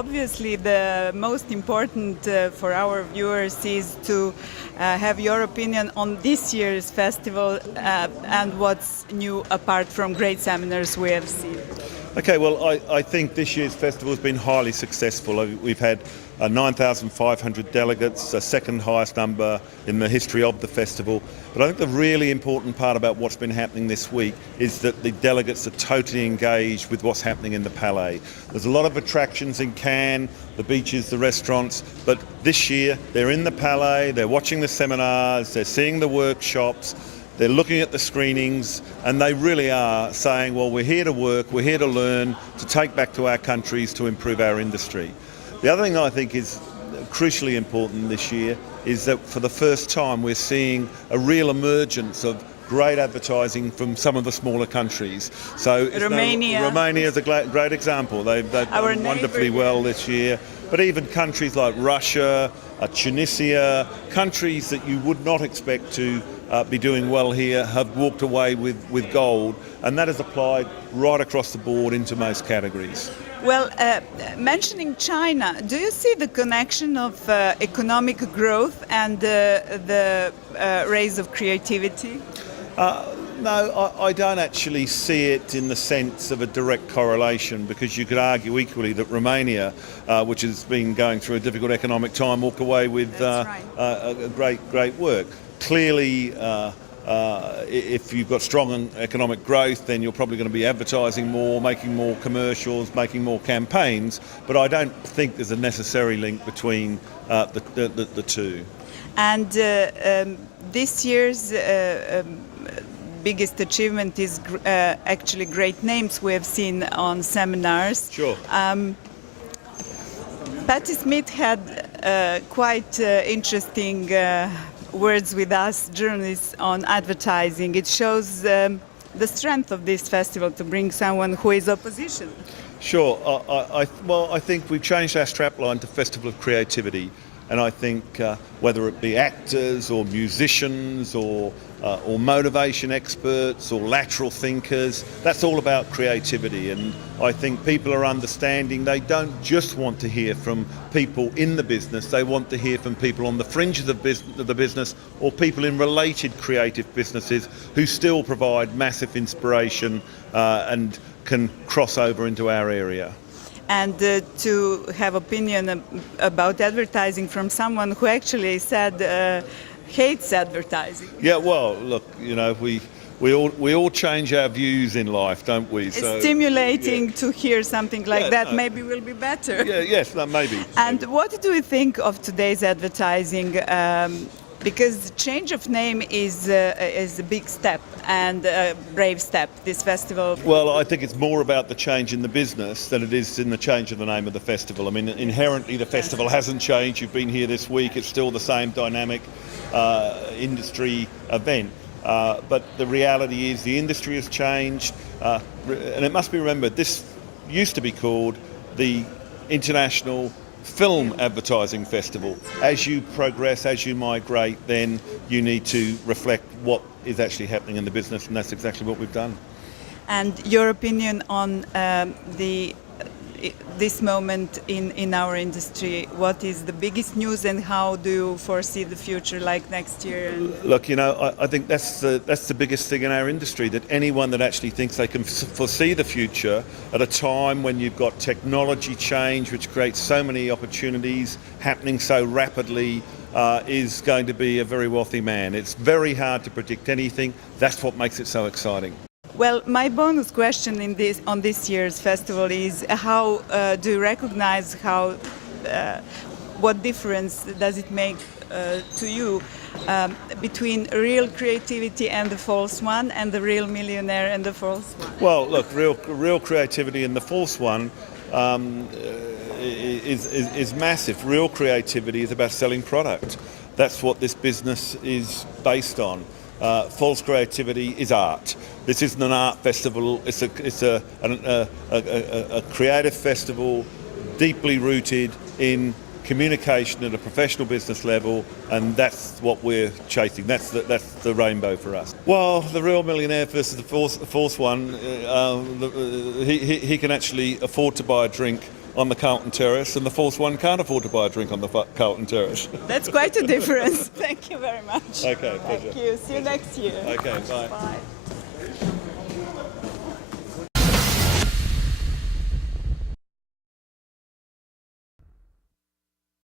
obviously the most important for our viewers is to have your opinion on this year's festival and what's new apart from great seminars we have seen. Okay, well, I think this year's festival has been highly successful. We've had 9,500 delegates, the second highest number in the history of the festival. But I think the really important part about what's been happening this week is that the delegates are totally engaged with what's happening in the Palais. There's a lot of attractions in Cannes, the beaches, the restaurants, but this year they're in the Palais, they're watching the seminars, they're seeing the workshops, they're looking at the screenings, and they really are saying, well, we're here to work, we're here to learn, to take back to our countries to improve our industry. The other thing I think is crucially important this year is that for the first time we're seeing a real emergence of great advertising from some of the smaller countries. So Romania is a great example. They've done wonderfully well this year. But even countries like Russia, Tunisia, countries that you would not expect to be doing well here have walked away with gold, and that has applied right across the board into most categories. Well, mentioning China, do you see the connection of economic growth and the rise of creativity? No, I don't actually see it in the sense of a direct correlation, because you could argue equally that Romania, which has been going through a difficult economic time, walked away with great work. Clearly, if you've got strong economic growth, then you're probably going to be advertising more, making more commercials, making more campaigns. But I don't think there's a necessary link between the two. And this year's biggest achievement is actually great names we have seen on seminars. Sure. Patti Smith had quite interesting words with us journalists on advertising. It shows the strength of this festival to bring someone who is opposition. Sure. Well, I think we've changed our strapline to Festival of Creativity. And I think whether it be actors or musicians or motivation experts or lateral thinkers, that's all about creativity. And I think people are understanding they don't just want to hear from people in the business, they want to hear from people on the fringes of the business or people in related creative businesses who still provide massive inspiration and can cross over into our area. And to have opinion about advertising from someone who actually said hates advertising. Yeah, well, look, you know, we all change our views in life, don't we? So, it's stimulating to hear something like that. Maybe will be better. Yeah, yes, maybe. And what do you think of today's advertising? Because change of name is a big step and a brave step, this festival. Well, I think it's more about the change in the business than it is in the change of the name of the festival. I mean, inherently the festival hasn't changed. You've been here this week. It's still the same dynamic industry event. But the reality is the industry has changed. And it must be remembered, this used to be called the International Film Advertising Festival. As you progress, as you migrate, then you need to reflect what is actually happening in the business, and that's exactly what we've done. And your opinion on this moment in our industry, what is the biggest news and how do you foresee the future, like next year? Look, you know, I think that's the biggest thing in our industry, that anyone that actually thinks they can foresee the future at a time when you've got technology change, which creates so many opportunities happening so rapidly, is going to be a very wealthy man. It's very hard to predict anything. That's what makes it so exciting. Well, my bonus question on this year's festival is how do you recognize what difference does it make to you between real creativity and the false one, and the real millionaire and the false one? Well, look, real creativity and the false one is massive. Real creativity is about selling product. That's what this business is based on. False creativity is art. This isn't an art festival. It's a creative festival, deeply rooted in communication at a professional business level, and that's what we're chasing. That's the rainbow for us. Well, the real millionaire versus the false one, he can actually afford to buy a drink on the Carlton Terrace, and the fourth one can't afford to buy a drink on the Carlton Terrace. That's quite a difference. Thank you very much. Okay, pleasure. Thank you. See you next year. Okay, bye. Bye.